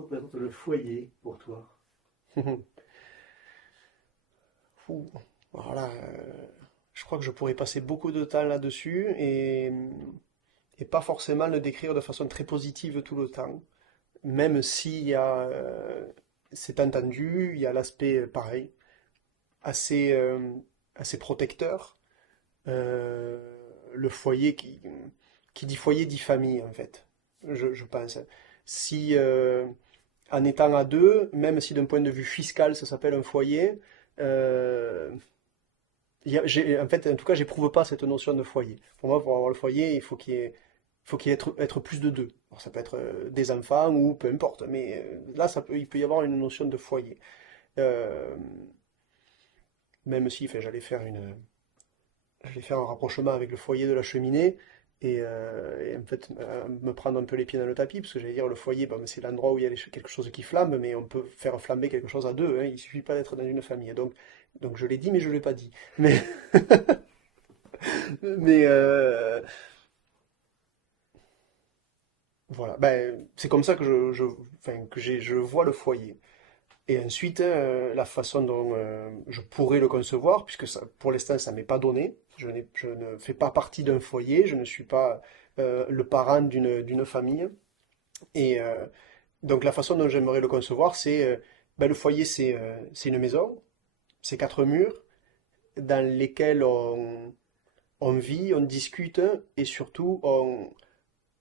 représente le foyer pour toi? Ouh, voilà, je crois que je pourrais passer beaucoup de temps là-dessus et pas forcément le décrire de façon très positive tout le temps. Même s'il y a, c'est entendu, il y a l'aspect pareil, assez, assez protecteur. Euh, le foyer qui dit foyer dit famille en fait, je pense. Si en étant à deux, même si d'un point de vue fiscal ça s'appelle un foyer, euh, en fait, en tout cas, j'éprouve pas cette notion de foyer. Pour moi, pour avoir le foyer, il faut qu'il y ait être plus de deux. Alors, ça peut être des enfants ou peu importe, mais là, il peut y avoir une notion de foyer. Euh, Même si, enfin, j'allais faire un rapprochement avec le foyer de la cheminée et en fait me prendre un peu les pieds dans le tapis, parce que j'allais dire le foyer, bon, c'est l'endroit où il y a quelque chose qui flambe, mais on peut faire flamber quelque chose à deux, hein, il suffit pas d'être dans une famille. Donc je l'ai dit, mais je l'ai pas dit. Mais, mais voilà, ben, c'est comme ça que enfin, je vois le foyer. Et ensuite, la façon dont je pourrais le concevoir, puisque ça, pour l'instant, ça m'est pas donné. Je ne fais pas partie d'un foyer, je ne suis pas le parent d'une famille. Et donc, la façon dont j'aimerais le concevoir, c'est ben, le foyer, c'est une maison, c'est quatre murs dans lesquels on vit, on discute et surtout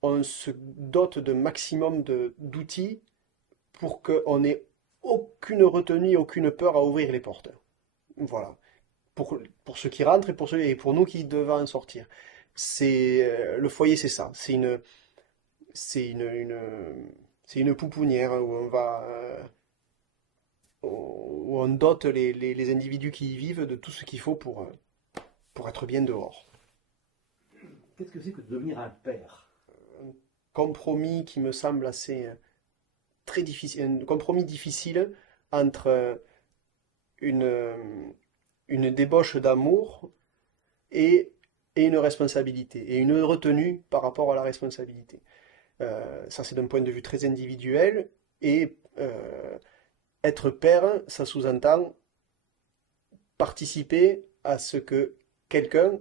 on se dote de maximum d'outils pour qu'on ait aucune retenue, aucune peur à ouvrir les portes. Voilà. Pour ceux qui rentrent et pour nous qui devons en sortir. Le foyer, c'est ça. C'est une pouponnière où où on dote les individus qui y vivent de tout ce qu'il faut pour être bien dehors. Qu'est-ce que c'est que de devenir un père? Compromis qui me semble assez très difficile, un compromis difficile entre une, une débauche d'amour et, et une responsabilité, et une retenue par rapport à la responsabilité. Ça, c'est d'un point de vue très individuel, et être père, ça sous-entend participer à ce que quelqu'un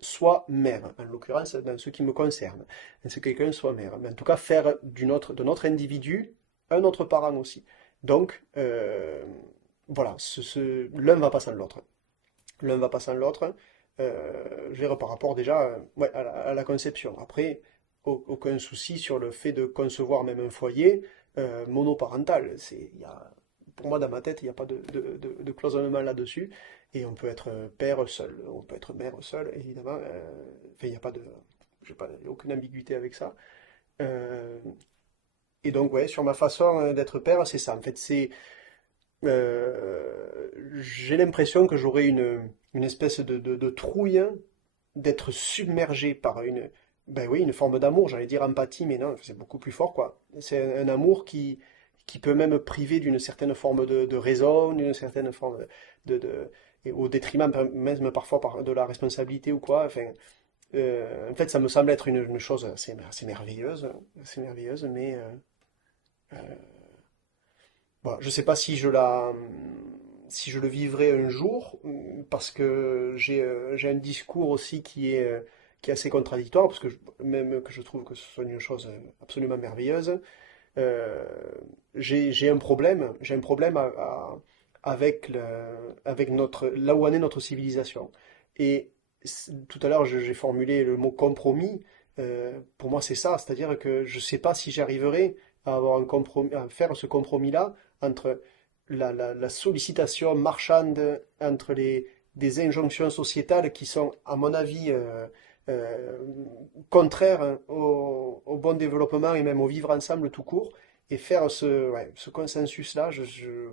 soit mère, en l'occurrence dans ce qui me concerne, à ce que quelqu'un soit mère, mais en tout cas faire de notre individu un autre parent aussi. Donc, voilà, l'un va pas sans l'autre. L'un va pas sans l'autre. Je veux dire, par rapport déjà ouais, à la conception. Après, aucun souci sur le fait de concevoir même un foyer monoparental. Pour moi, dans ma tête, il n'y a pas de cloisonnement là-dessus. Et on peut être père seul, on peut être mère seul, évidemment. Enfin, il n'y a pas de, j'ai pas, il y a aucune ambiguïté avec ça. Euh, et donc, ouais, sur ma façon d'être père, c'est ça. En fait, j'ai l'impression que j'aurai une espèce de trouille d'être submergé par ben oui, une forme d'amour, j'allais dire empathie, mais non, c'est beaucoup plus fort, quoi. C'est un amour qui peut même priver d'une certaine forme de raison, d'une certaine forme et au détriment même parfois de la responsabilité ou quoi. Enfin, en fait, ça me semble être une chose assez merveilleuse, mais bon, je ne sais pas si je le vivrai un jour, parce que j'ai un discours aussi qui est assez contradictoire, parce que même que je trouve que ce soit une chose absolument merveilleuse, euh, j'ai un problème avec, là où en est notre civilisation. Et tout à l'heure, j'ai formulé le mot compromis. Pour moi, c'est ça, c'est-à-dire que je ne sais pas si j'arriverai à avoir un compromis, à faire ce compromis-là entre la sollicitation marchande, entre des injonctions sociétales qui sont, à mon avis, euh, contraires au bon développement et même au vivre ensemble tout court, et faire ouais, ce consensus-là, je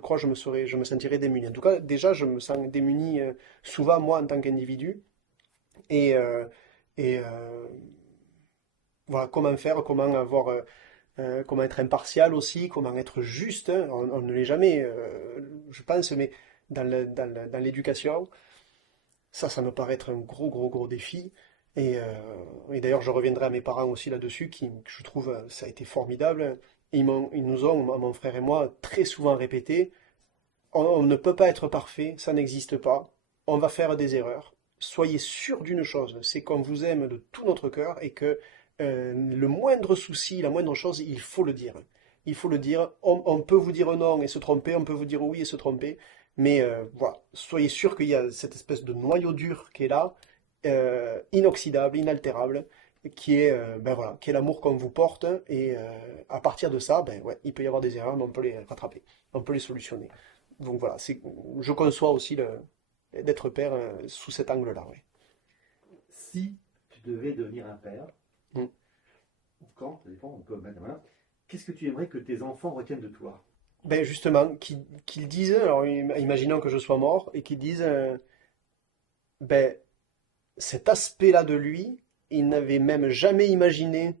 crois que je me sentirais démuni. En tout cas, déjà, je me sens démuni souvent, moi, en tant qu'individu. Et, et voilà, comment faire, comment être impartial aussi, comment être juste, hein. On ne l'est jamais, je pense, mais dans l'éducation, ça me paraît être un gros, gros, gros défi. Et d'ailleurs, je reviendrai à mes parents aussi là-dessus, qui, je trouve, ça a été formidable. Ils nous ont, mon frère et moi, très souvent répété, on ne peut pas être parfait, ça n'existe pas, on va faire des erreurs. Soyez sûr d'une chose, c'est qu'on vous aime de tout notre cœur et que le moindre souci, la moindre chose, il faut le dire. Il faut le dire. On peut vous dire non et se tromper, on peut vous dire oui et se tromper, mais voilà, soyez sûr qu'il y a cette espèce de noyau dur qui est là, inoxydable, inaltérable, qui est ben voilà, qui est l'amour qu'on vous porte et à partir de ça, ben ouais, il peut y avoir des erreurs, mais on peut les rattraper, on peut les solutionner. Donc voilà, je conçois aussi d'être père sous cet angle-là, ouais. Si tu devais devenir un père, Mm. ou quand, ça dépend, on peut mettre la main, qu'est-ce que tu aimerais que tes enfants retiennent de toi? Ben justement, qu'ils disent, alors imaginons que je sois mort, et qu'ils disent, ben cet aspect-là de lui, il n'avait même jamais imaginé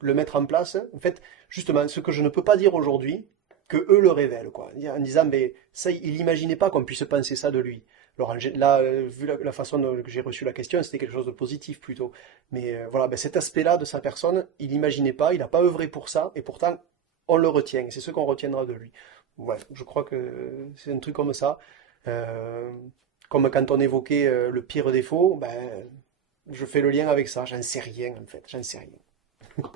le mettre en place. En fait, justement, ce que je ne peux pas dire aujourd'hui, que eux le révèlent, quoi. En disant, mais ça, il n'imaginait pas qu'on puisse penser ça de lui. Alors là, vu la façon dont j'ai reçu la question, c'était quelque chose de positif plutôt. Mais voilà, ben, cet aspect-là de sa personne, il n'imaginait pas, il n'a pas œuvré pour ça, et pourtant, on le retient. C'est ce qu'on retiendra de lui. Ouais, je crois que c'est un truc comme ça. Euh, Comme quand on évoquait le pire défaut, ben, je fais le lien avec ça. J'en sais rien, en fait. J'en sais rien.